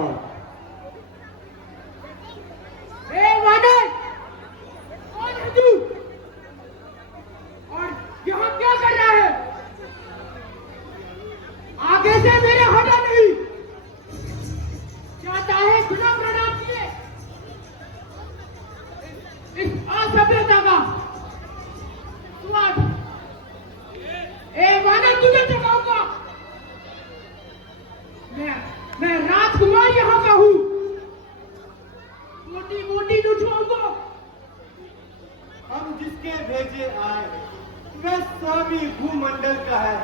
हूँ। वानर, कौन है तू? और यहाँ क्या कर रहा है? आगे से मेरे हटा नहीं। चाहता है बिना प्रणाम किए इस असभ्यता का स्वाद। वानर, तुझे चुकाऊंगा। मैं राजकुमार यहाँ का हूँ। मोटी मोटी लुटवाओं को हम जिसके भेजे आए वह स्वामी भूमंडल का है।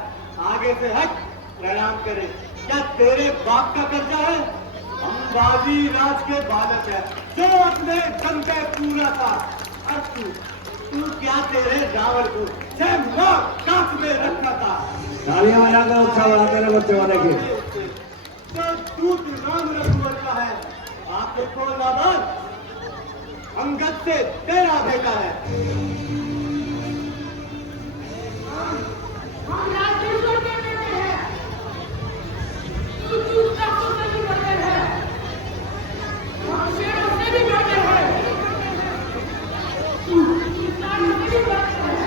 आगे से हट, प्रणाम करे। क्या तेरे बाप का कर्जा है? हम बाजी राज के बालक है जो अपने दम पे पूरा था। और तू क्या तेरे रावण को कांच में रखा था? तालियां बजाकर उत्साह बढ़ाते रहे बच्चे वाले की। तो दूत राम रघुवर का है। आप देखो लाबाद, अंगद से तेरा बेटा है। हम राजेश्वर के बेटे हैं। तू दूसरा से भी बड़े है। हम शेरों से भी बड़े हैं। तू इंसानों से भी बड़े है।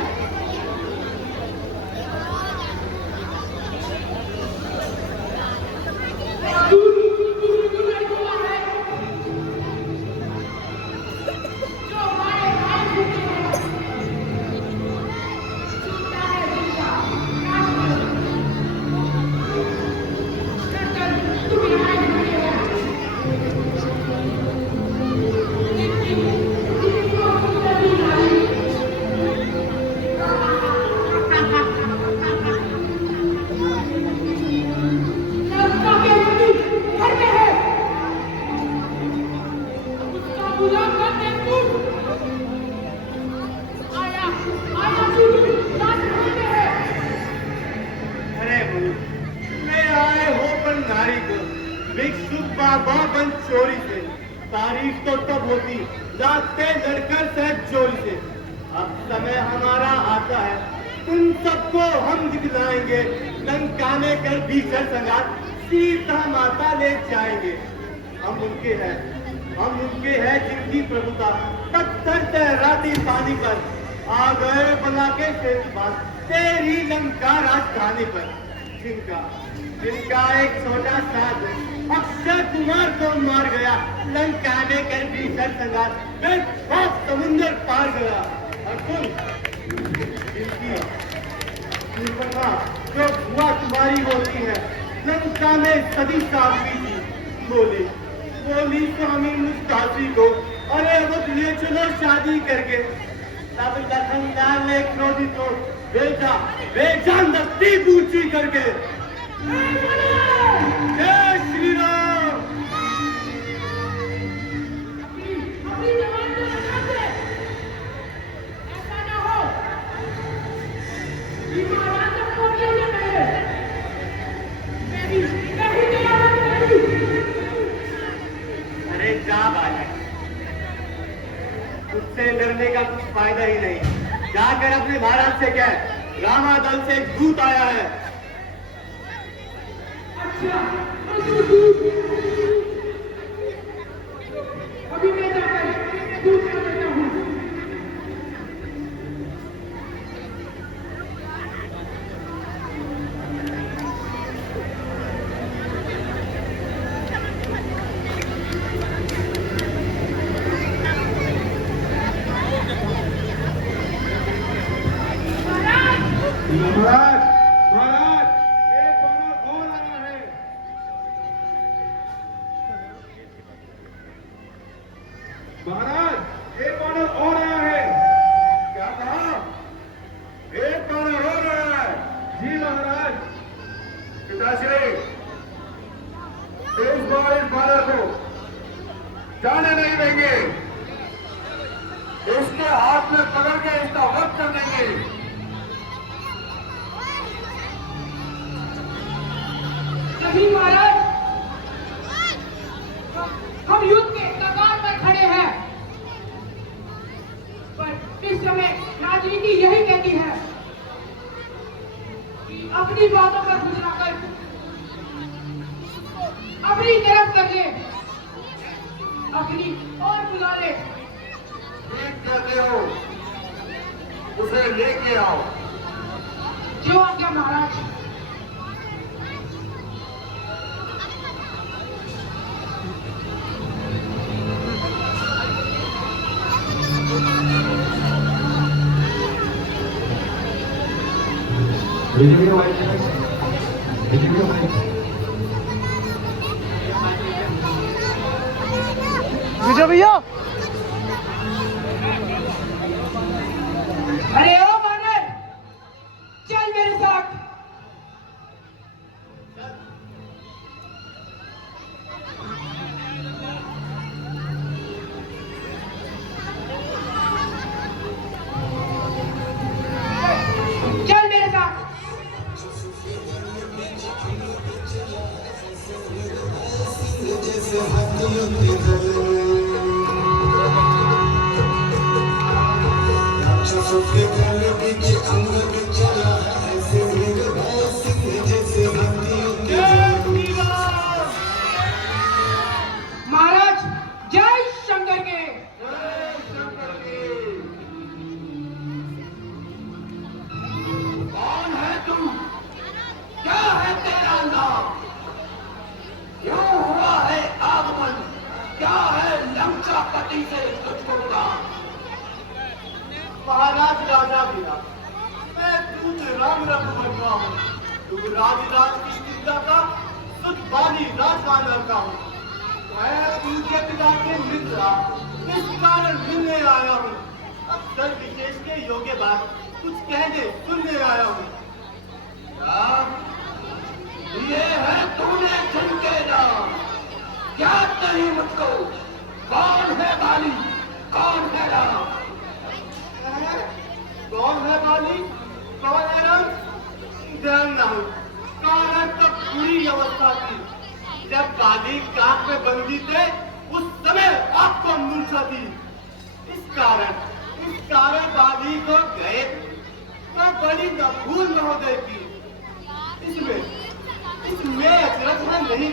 चोरी से तारीफ तो तब होती लाते लड़कर सहज चोरी से। अब समय हमारा आता है, तुम सबको हम दिखलाएंगे। लंका में कर भीषण संगार सीता माता ले जाएंगे। हम उनके हैं जिनकी प्रभुता पत्थर तैराती पानी पर। आ गए बना के तेरी बात तेरी लंका राजधानी पर। जिनका एक छोटा सा अक्षय कुमार को मार गया। लंका में कर भीषण संगार बहुत समुद्र पार गया। और तुम जिनकी जो भुआ तुम्हारी होती है लंका में सदी साधवी थी। बोली स्वामी मुस्ताफी को, अरे वो ले चलो शादी करके। तब लखनलाल ने क्रोधित को भेजा नकदी पूछी करके। जय श्री राम। अपनी जवान को रखा दे। ऐसा ना हो कि महाराज को ये कहे मेरी जवान नहीं। अरे जा बाजा, उससे डरने का कुछ फायदा ही नहीं। जाकर अपने महाराज से कह रामा दल से एक दूत आया है। अभी मैं जाकर दूध कर देता हूँ। महाराज, महाराज, एक वानर और आया है। महाराज, एक वानर और आया है। क्या कहा? एक वानर और आया है। जी महाराज। पिताश्री, इस बार इस वानर को जाने नहीं देंगे। इसके हाथ में पकड़ के इसका वध कर देंगे। नहीं महाराज, हम युद्ध के कगार पर खड़े हैं। पर इस समय राजनीति यही कहती है कि अपनी बातों पर घुसलाकर अपनी तरफ कर ले। मंदाकिनी और बुला ले। ठीक कहते हो, उसे लेके आओ। जो आज्ञा महाराज। विजय भैया, अरे ओ वानर, चल मेरे साथ। चल मेरे साथ। महाराज जय शंकर के। कौन है तुम? क्या है तेरा नाम? क्यों हुआ है आगमन? क्या है लंकापति से तुझको काम? महाराज राजा वीरा, मैं दूत राम रघुवर का हूँ। तू राज की चिंता का सुतबानी राजवानर का हूँ। मैं तुझे पिता के मित्र इस कारण मिलने आया हूँ। अब दल विशेष के योग्य बात कुछ कहने सुनने आया हूँ। क्या ये है तूने जिनके नाम? क्या नहीं मुझको? कौन है बाली? कौन है राम? कौन है बाली, कौन है राम? ध्यान न हो, कारण तब पूरी अवस्था थी जब बाली कान में बंदी थे, उस समय आपको मूर्छा थी। इस कारण बाली को गए तो बड़ी नभूल महोदय की। इसमें अचरज है नहीं,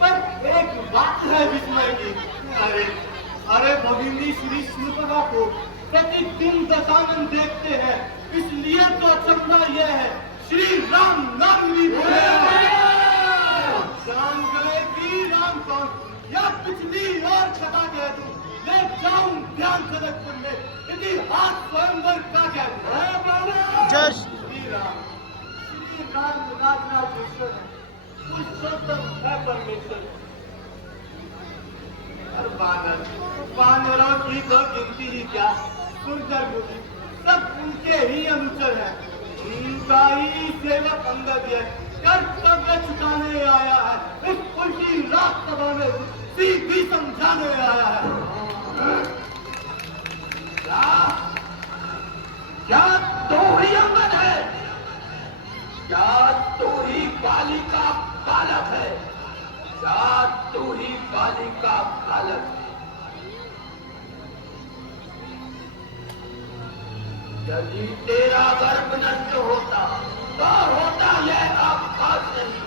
पर एक बात है विस्मय की। अरे भगिनी श्री शूर्पणखा को प्रतिदिन दशानन देखते हैं, इसलिए तो अचंभा यह है श्री राम नाम भी भूले। जान गए कि राम कौन, या पिछली और कथा कह दूं, ले जाऊं ध्यान जनकपुर में इतिहास स्वयंवर का कह दूं। जय श्री राम राजराजेश्वर है, पुरुषोत्तम है परमेश्वर। और वानरों की तो गिनती ही क्या, सुंदर बुद्धि सब उनके ही अनुचर है। उनका ही सेवक अंगद है, कर्तव्य चुकाने आया है। इस उल्टी राजसभा में सीधी समझाने आया है। क्या तू ही अंगद है? क्या तू ही बाली का बालक है? क्या तू ही बाली का बालक है? यदि तेरा गर्भ नष्ट होता तो होता यह आकाश नहीं।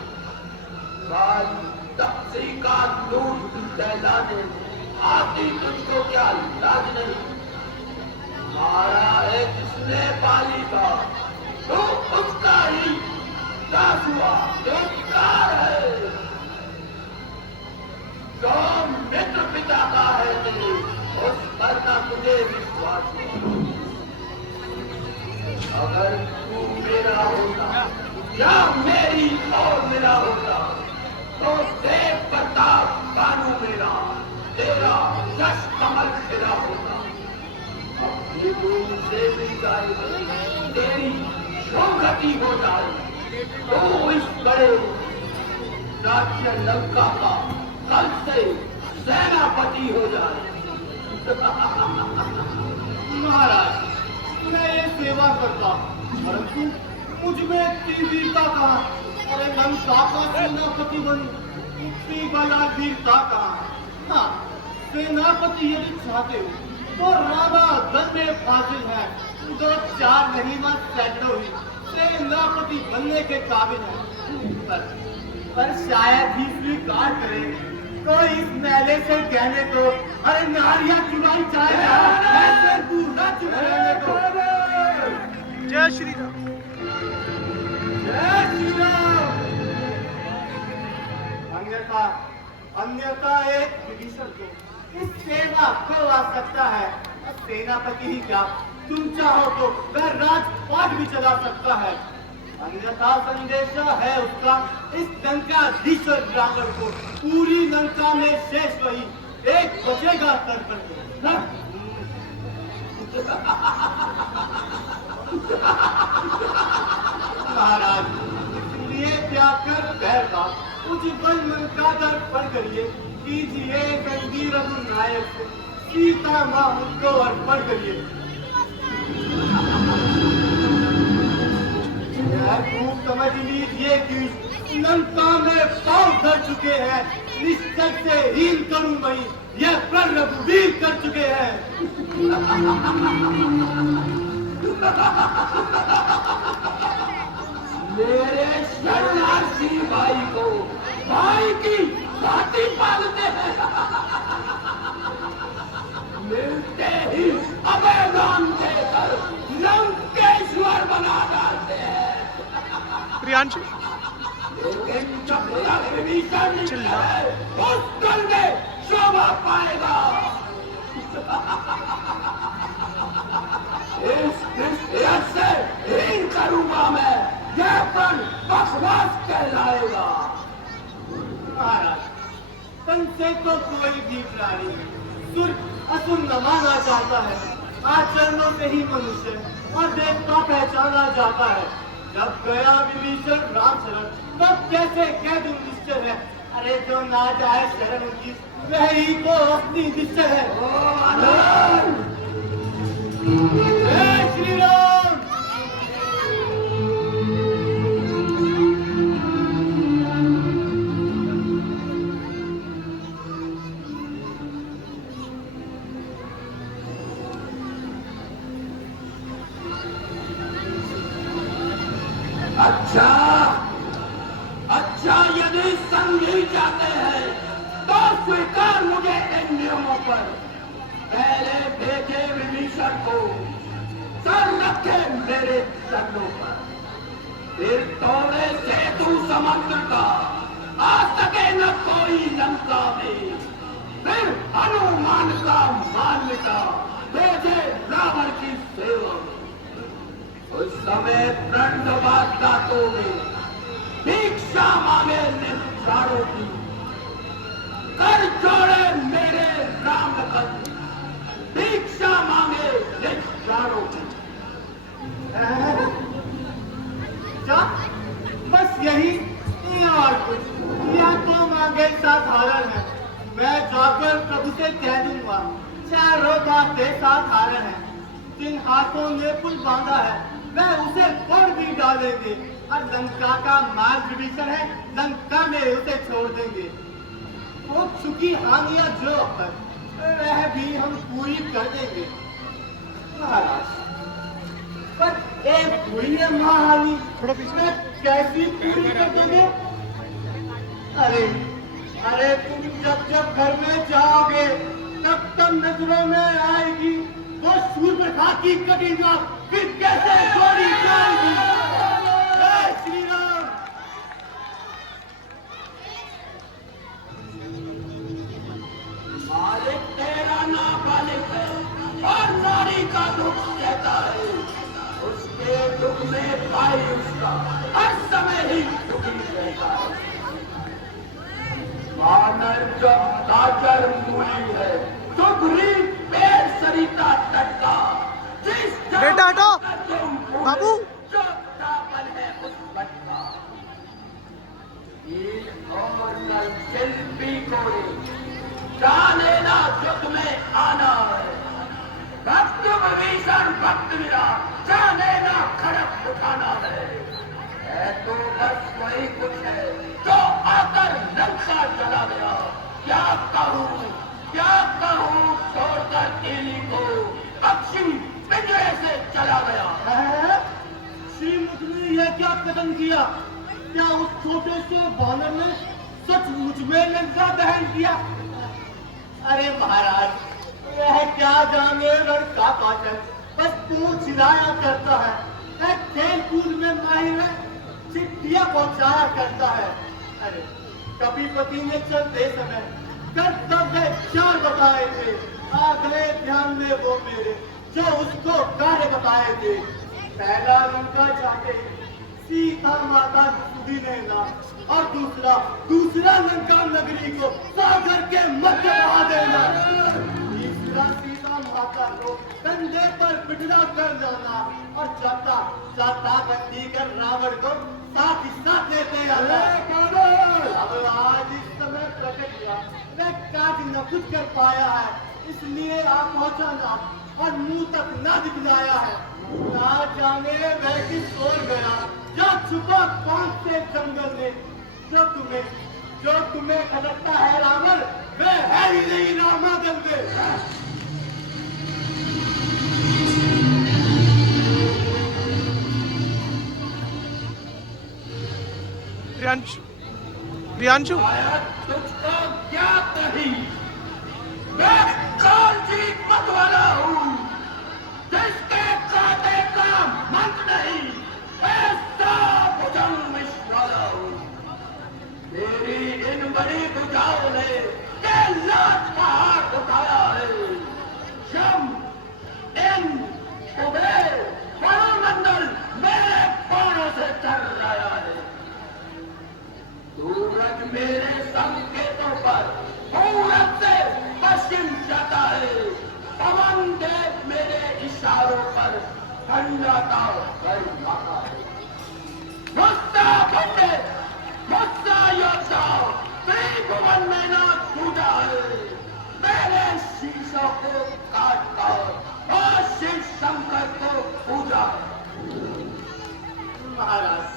बाली तपसी का दूध सहलाने आती तुझको क्या लाज नहीं? मारा है जिसने बाली का, तो उसका ही दास हुआ धिक्कार है। जो मित्र पिता का है तेरे, उस पर का तुझे विश्वास है। अगर तू मेरा होता या मेरी और मेरा होता तो देव प्रताप बानू मेरा, तेरा यश कमल खिला होता। अपनी दूर से भी जाए, तेरी शोभती हो जाए, तो इस बड़े राज्य लंका का कल से सेनापति हो जाए। महाराज, मैं ये सेवा करता, परंतु मुझ में इतनी वीरता कहाँ? अरे लंका का सेनापति बनूं, इतनी बलाधीरता कहाँ? हाँ, सेनापति यदि चाहते हो तो राणा दल में फाजिल है, 2-4 नहीं मत सैकड़ों ही सेनापति बनने के काबिल है। पर शायद ही स्वीकार करें तो इस पहले से कहने को, अरे नारियां चुराई जाएगा, ऐसे दूल्हा चुप रहने को। जय श्री राम। जय श्री राम। अन्यथा अन्यथा एक विभीषण को इस सेना को आ सकता है। सेनापति ही क्या, तुम चाहो तो वह राजपाट भी चला सकता है। अन्यथा संदेशा है उसका इस लंकाधीश्वर रावण को, पूरी लंका में शेष वही एक बचेगा तर्पण को। महाराज, इसलिए त्यागकर बैर का उज्ज्वल मन का दर्पण करिए, कीजिए गंगी रघुनायक से सीता माँ को अर्पण करिए। खूब समझ लीजिए कि लंका में पांव धर चुके हैं, निश्चय से हीन करूं वही यह प्रण रघुवीर कर चुके हैं। मेरे शरणार्थी भाई को भाई की भांति पालते हैं, मिलते ही अभयदान देकर लंकेश्वर बना डालते हैं। प्रियांशु लेकिन जब तक विभीषण है, उस दल में शोभा पाएगा। इस दृष्टि से हीन करूंगा मैं, यह प्रण बकवास कहलाएगा। महाराज, तन से तो कोई भी प्राणी सुर असुर न माना जाता है, आचरणों से ही मनुष्य और देवता पहचाना जाता है। जब गया विभीषण राम शरण, तब कैसे कह दूं निश्चय है, अरे जो ना जाए शरण की वही तो अपनी निश्चय है। जय श्री राम। अच्छा यदि समझी जाते हैं तो स्वीकार मुझे इन नियमों पर। पहले भेजे विभीषण को, सर रखे मेरे चरणों पर, फिर तोड़े सेतु समुद्र का, आ सके न कोई लंका में, फिर हनुमान का मान मिटा, भेजे रावण की सेवा में। उस समय दंडवाद दातों में भिक्षा मांगे निस्तारों की, कर जोड़े मेरे राम लखन, भिक्षा मांगे निस्तारों की। क्या बस यही और कुछ, यह तो मांगे साधारण है। मैं जाकर प्रभु से कह दूंगा, चारों बातें साधारण है। जिन हाथों ने पुल बांधा है वह उसे तोड़ भी डालेंगे, और लंका का माल विभीषण है, लंका में उसे छोड़ देंगे। हो चुकी हानियां जो अब तक, वह भी हम पूरी कर देंगे। महाराज, पर एक हुई है महाहानि, मैं कैसी पूरी कर दोगे? अरे तुम जब जब घर में जाओगे तब तब नजरों में आएगी वो शूर्पणखा की कटिंगा, फिर कैसे जोड़ी जाएगी। जय श्री राम। मालिक तेरा नाबालिग है और नारी का दुख सहता है, उसके दुख में भाई उसका हर समय ही दुखी रहता है। वानर जब काचर मूली है, सुघरी पेड़ सरिता तट का, जिस बेटा हटो बाबू। जो चावल है उस बट का, ईद और कल शिल्पी कोई लेना युद्ध में आना है। भक्त विभीषण भक्त मेरा लेना खड़क उठाना है तो बस वही कुछ है जो आकर लंका चला गया। क्या कहूँ छोड़कर तेली को, पक्षी पिंजरे से चला गया। श्री मुझ ने यह क्या कदम किया? क्या उस छोटे से बानर ने सचमुच में लंका दहन किया? अरे महाराज यह क्या जाने लड़का पाचन बस पूछ हिलाया करता है, खेल कूद में माहिर है, चिट्ठियां पहुंचाया करता है। अरे कभी पति ने चलते समय कर्तव्य 4 बताए थे, आगले ध्यान में वो मेरे जो उसको कार्य बताए थे। पहला लंका जाके सीता माता सुधी नैना और दूसरा लंका नगरी को सागर के मध्य बहा देना। तीसरा सीता माता को कंधे पर बिठा कर जाना और चाटा बंदी कर रावण को साथ ही साथ लेते आना। अब आज इस समय प्रकट हुआ वह काज न कुछ कर पाया है, इसलिए आप पहुंचा ना और मुंह तक न दिखलाया है। ना जाने वह किस ओर गया या छुपा कौन से जंगल में। जो तुम्हें खटकता है रावण वह है ही नहीं रामादल में। प्रियांशु तुझको क्या कही, मैं कालजीत मत वाला हूँ, जिसके खाते का मंत्र नहीं, ऐसा भुजंग विष वाला हूँ। मेरी इन बड़ी भुजाओं ने के लाख पहाड़ उठाया है। शम इन कुबेर मनोमंडल मेरे पांव से चढ़ रहा है। सूरज मेरे संकेतों पर पूरब से पश्चिम जाता है। पवन देव मेरे इशारों पर ठंडा का बरसाता है। मुस्ता पंडित, मुस्ता योद्धा, त्रिभुवन में ना टूटा है। मेरे शीशों को काटता और शिव शंकर को पूजा। महाराज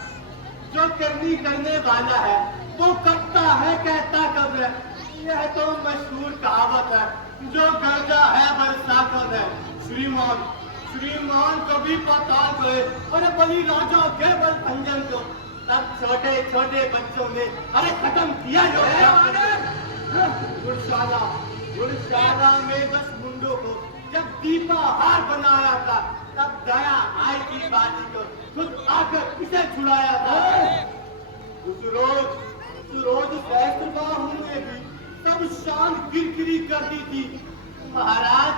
जो करनी करने वाला है वो करता है, कहता कब है। यह तो मशहूर कहावत है, जो गर्जा है बरसा कब है। श्रीमान कभी पाताल गए और बलि राजा के बल भंजन को तब छोटे छोटे बच्चों ने अरे खत्म किया जो गुरशाला में 10 मुंडों को जब दीपा हार बनाया था तब दया आई की बाजी को खुद आकर इसे छुड़ाया था। उस रोज सहस्त्रबाहु ने भी सब शान गिरगिरी कर दी थी। महाराज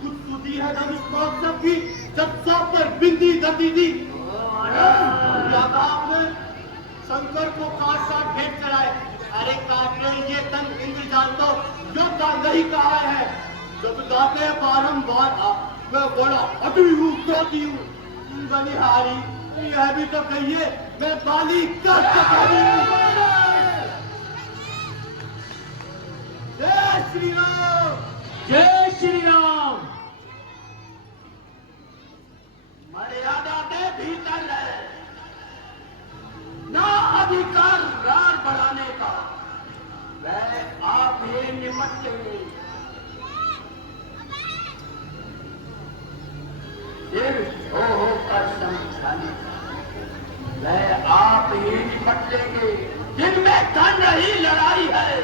खुद सुधी है जब इस महोत्सव की जब सब पर बिंदी कर दी थी। आपने शंकर को काट भेंट चढ़ाए। अरे काटने ये तन इंद्रजाल तो योद्धा नहीं कहा है। जब गाते बारंबार मैं बड़ा अभी हूँ क्रोधी हूँ। बलिहारी यह भी तो कहिए मैं बाली का जय श्री राम, जय श्री राम। मर्यादा के भीतर है ना अधिकार रार बढ़ाने का। वह आप ही निपट लेंगे। होकर समझाने वह आप ही निपट लेंगे। जिनमें धन रही लड़ाई है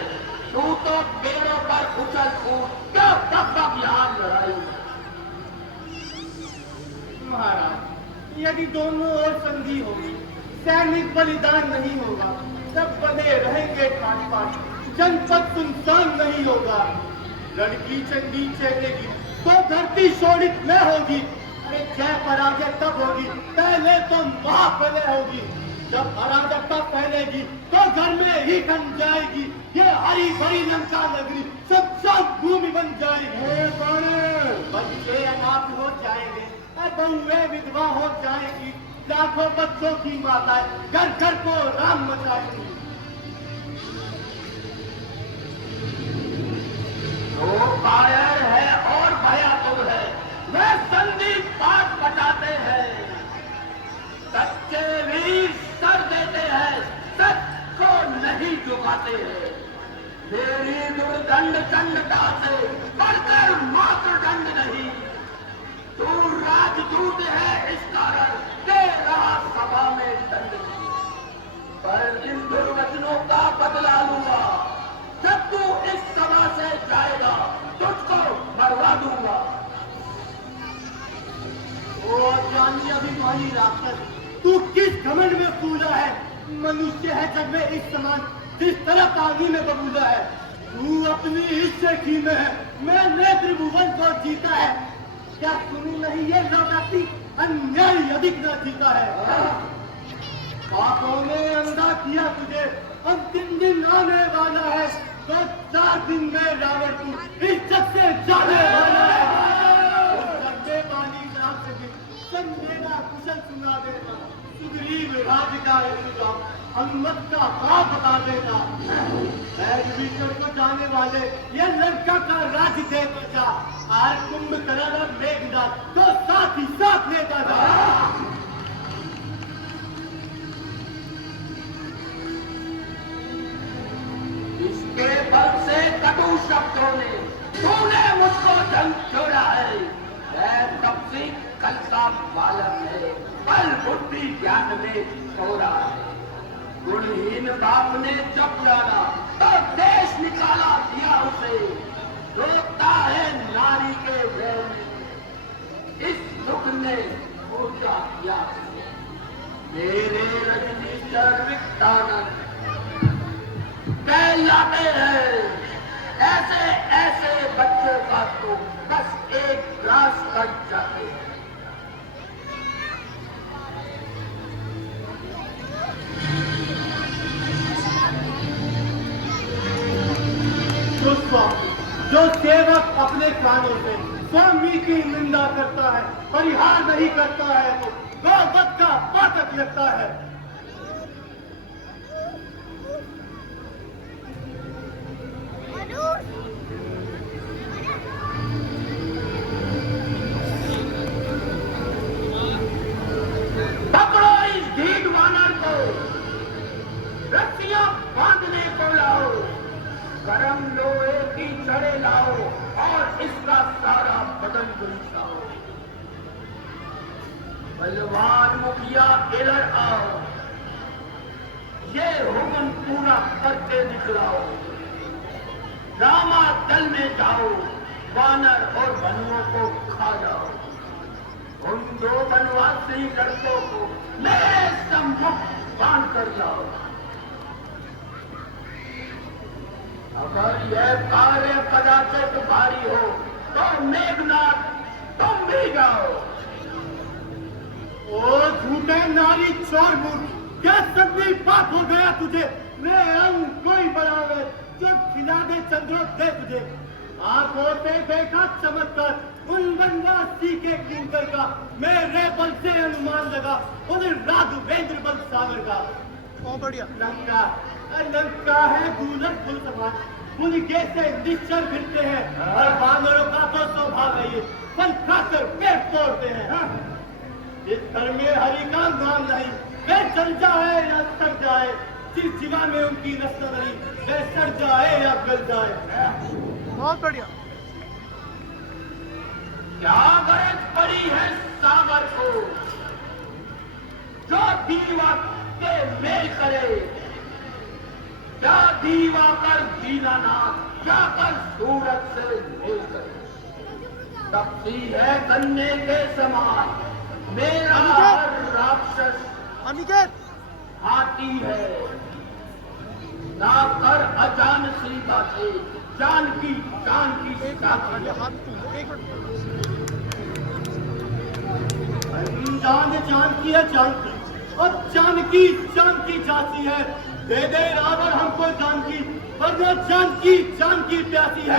तू तो पेड़ों पर उछल कूद क्या तब यहाँ लड़ाई। महाराज यदि दोनों ओर संधि होगी सैनिक बलिदान नहीं होगा सब बने रहेंगे ठाट पाट। जनपद सुनसान नहीं होगा। लड़की चंडी चेतेगी तो धरती शोणित न होगी। अरे जय पराजय तब होगी पहले तो महाप्रलय होगी। जब अराजकता फैलेगी तो घर में ही बन जाएगी ये हरी भरी लंका नगरी। सब भूमि बन जाएगी। बच्चे अनाथ हो जाएंगे, बहुएं विधवा हो जाएगी। लाखों बच्चों की माताएं घर घर को राम मचाएंगी। जो कायर है और भयातुर है वे संधि पाठ बटाते हैं। सच्चे वीर सर देते हैं, सच को नहीं झुकाते हैं। मेरी दुर्दंड दंडता से बढ़कर मात्र दंड नहीं। तू राजदूत है इस कारण दे रहा सभा में दंड। पर इन दुर्वचनों का बदला लूंगा जब तू इस सभा से जाएगा। अभिमानी राक्षस, तू किस घमंड में फूला है? मनुष्य है जग में इस समान, जिस तरह पानी में बबूला है। तू अपनी हिस्से में है, मैंने त्रिभुवन को जीता है। क्या सुनी नहीं ये लौटाती, अन्याय अधिक न जीता है। पापों ने अंधा किया तुझे, अंतिम दिन आने वाला है, तो 4 दिन में रावण तू इस जग से जाने वाला है। उस गंदे पानी नाम से भी संदेना कुशल सुना देना, सुग्रीव राज्य का सुझाव हनुमत का भाव बता देना। मैं विभीषण को जाने वाले ये लंका का राज्य दे बचा, आर कुंभकर्ण और मेघनाद तो साथ ही साथ लेता था। इसके बल से कटु शब्दों ने तूने मुझको जंग छोड़ा है। मैं तब से कल का बालक है, बल बुद्धि ज्ञान में थोड़ा है। गुणहीन बाप ने जब डाला तो देश निकाला दिया उसे, रोता है नारी के वेल में, इस दुख ने पूजा किया उसे। मेरे रजनी सर्विकतानंद कहलाते हैं ऐसे ऐसे बच्चे का तो बस एक ग्लास कर जाते हैं। जो सेवक अपने कानों से स्वामी की निंदा करता है, परिहार नहीं करता है, तो गौवत का पातक लगता है। पकड़ो इस ढीठ वानर को, रस्सियां बांधने को लाओ, गरम लोहे की छड़े लाओ और इसका सारा बदन गुंजाओ। बलवान मुखिया इधर आओ, ये हुक्म पूरा करके दिखलाओ। रामा दल में जाओ, वानर और बनुओं को खा जाओ। उन 2 बनवासी लड़कों को मेरे सम्मुख बांध कर लाओ। अगर यह कार्य कदाचित भारी हो तो मेघनाथ तुम भी जाओ। ओ झूठे नारी चोर मूर्ख, क्या सभी पाप हो गया तुझे? मैं अंग कोई बनावे जो खिला दे चंद्रोदय तुझे। आंखों से देखा चमत्कार उन बनवासी के किंकर का, मेरे बल से अनुमान लगा उन राघवेंद्र बल सागर का। बहुत बढ़िया। लंका है दूलर फुल समान, फुल कैसे निश्चर फिरते हैं, और बानरों का तो स्वभाव है ये फल खाकर पेट तोड़ते हैं। इस घर में हरि का नाम नहीं, वे चल जाए या सड़ जाए, चिड़चिड़ा में उनकी नस्ल नहीं, वे सड़ जाए या गल जाए। बहुत बढ़िया। क्या गरज पड़ी है सागर को, जो दीवा के मेल करे। क्या दीवा कर दीनानाथ, क्या कर सूरत से मेल करे। तपसी है गन्ने के समान मेरा हर राक्षस, अनिकेत हाथी है। ना कर अजान सी बातें, जानकी जानकी साथी है। जान जानकी है जानकी, और जानकी जानकी जाती है। दे दे रावण हमको जानकी, वरना जानकी जानकी प्यासी है।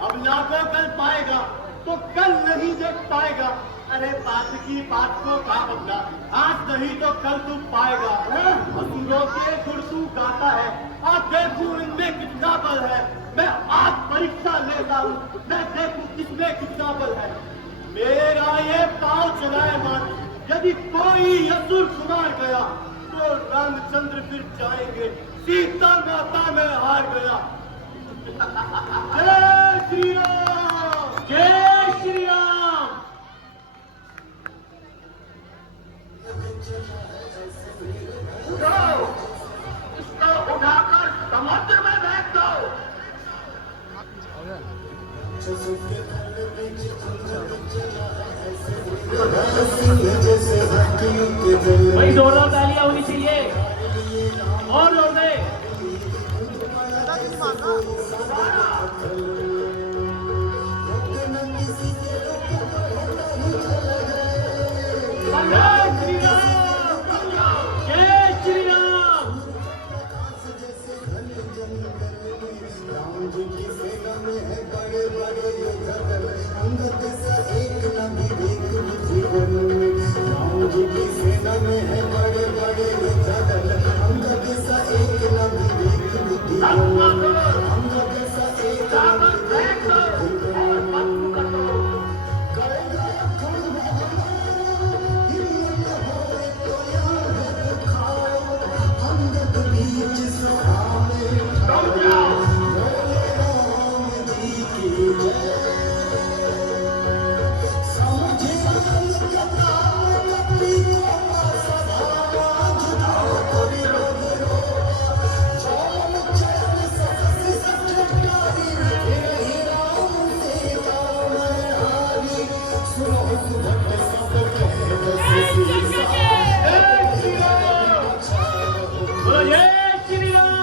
अब लाखों कल पाएगा तो कल नहीं देख पाएगा। अरे बात की बात को कहा बदला, आज नहीं तो कल तू पाएगा। असुरों के गुण तू गाता है, आज देखूं इनमें कितना बल है। मैं आज परीक्षा लेता हूँ, मैं देखूं किसमें कितना बल है। मेरा ये पाँव चलाए मान, यदि कोई असुर कुमार गया तो रामचंद्र फिर जाएंगे, सीता माता में हार गया। जय श्री राम, जय श्री राम। उठाओ, इसको उठाकर समुद्र में फेंक दो। भाई जोरदार तालियां होनी चाहिए और जोर से। जय श्री राम, जय श्री राम। बोलो जय श्री राम।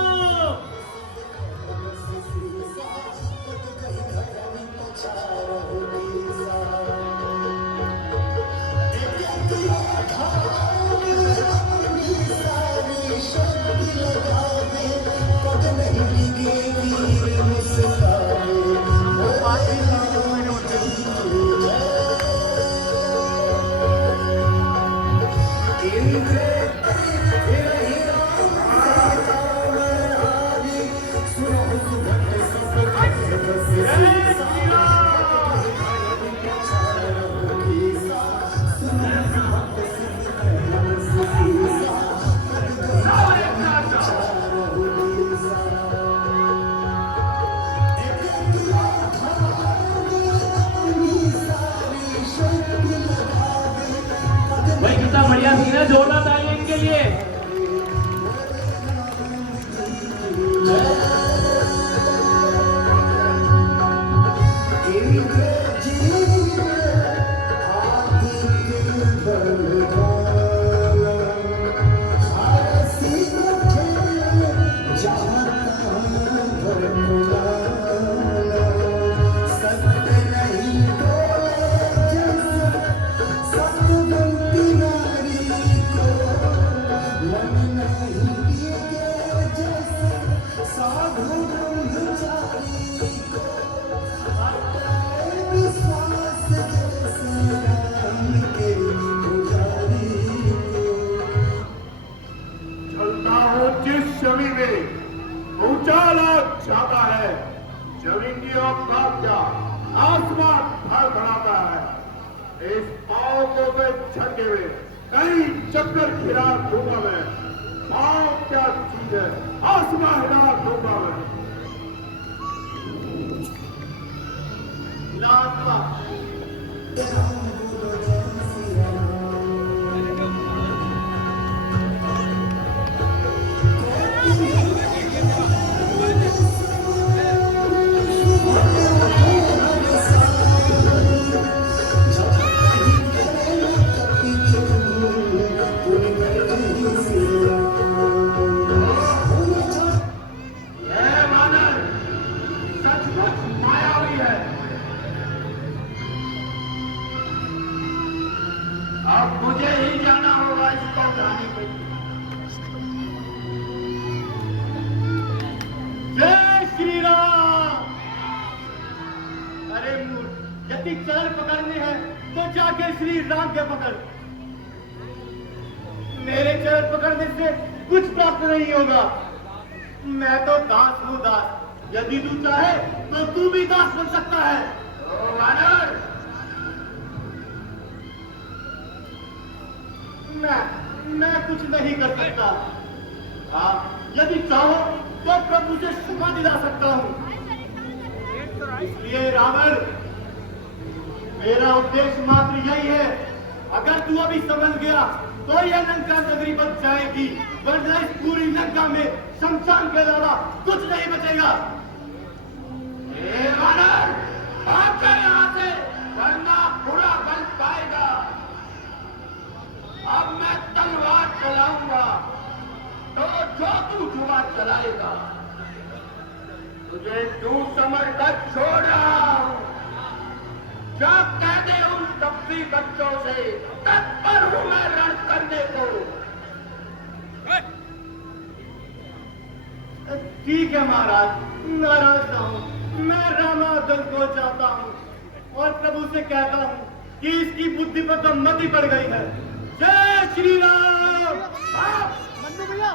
भाई कितना बढ़िया सीन है, जोरदार तालियां इनके लिए। चलता हूँ जिस छवि में उजाला जाता है, जमीन का क्या आसमान भर भराता है। इस पाँव को मैं झटके में कई चक्कर खिला दूंगा मैं। पाँव क्या चीज है, आसमान हिला दूंगा मैं। लाजवा अब मुझे ही जाना होगा इसको कहानी पे। जय श्री राम। अरे मूर्ख, यदि चरण पकड़ने हैं तो जाके श्री राम के पकड़। मेरे चरण पकड़ने से कुछ प्राप्त नहीं होगा। मैं तो दास हूँ, दास। यदि तू चाहे तो तू भी दास बन सकता है। ओ वानर, मैं कुछ नहीं कर सकता। हाँ, यदि चाहो तो प्रभु से क्षमा दिला सकता हूँ। इसलिए रावण, मेरा उद्देश्य मात्र यही है। अगर तू अभी समझ गया तो यह लंका नगरी बच जाएगी, वरना इस पूरी लंका में शमशान के अलावा कुछ नहीं बचेगा। ए वानर, चलाएगा। तुझे दूर समझ कर छोड़ रहा हूं। क्या कह दे उन कब्जी बच्चों से, तत्पर हूं मैं रण करने को। ठीक है महाराज, नाराज ना हूं। मैं रामादल को चाहता हूं और प्रभु से कहता हूं कि इसकी बुद्धि पर तो मति पड़ गई है। जय श्री राम। मन्नू भैया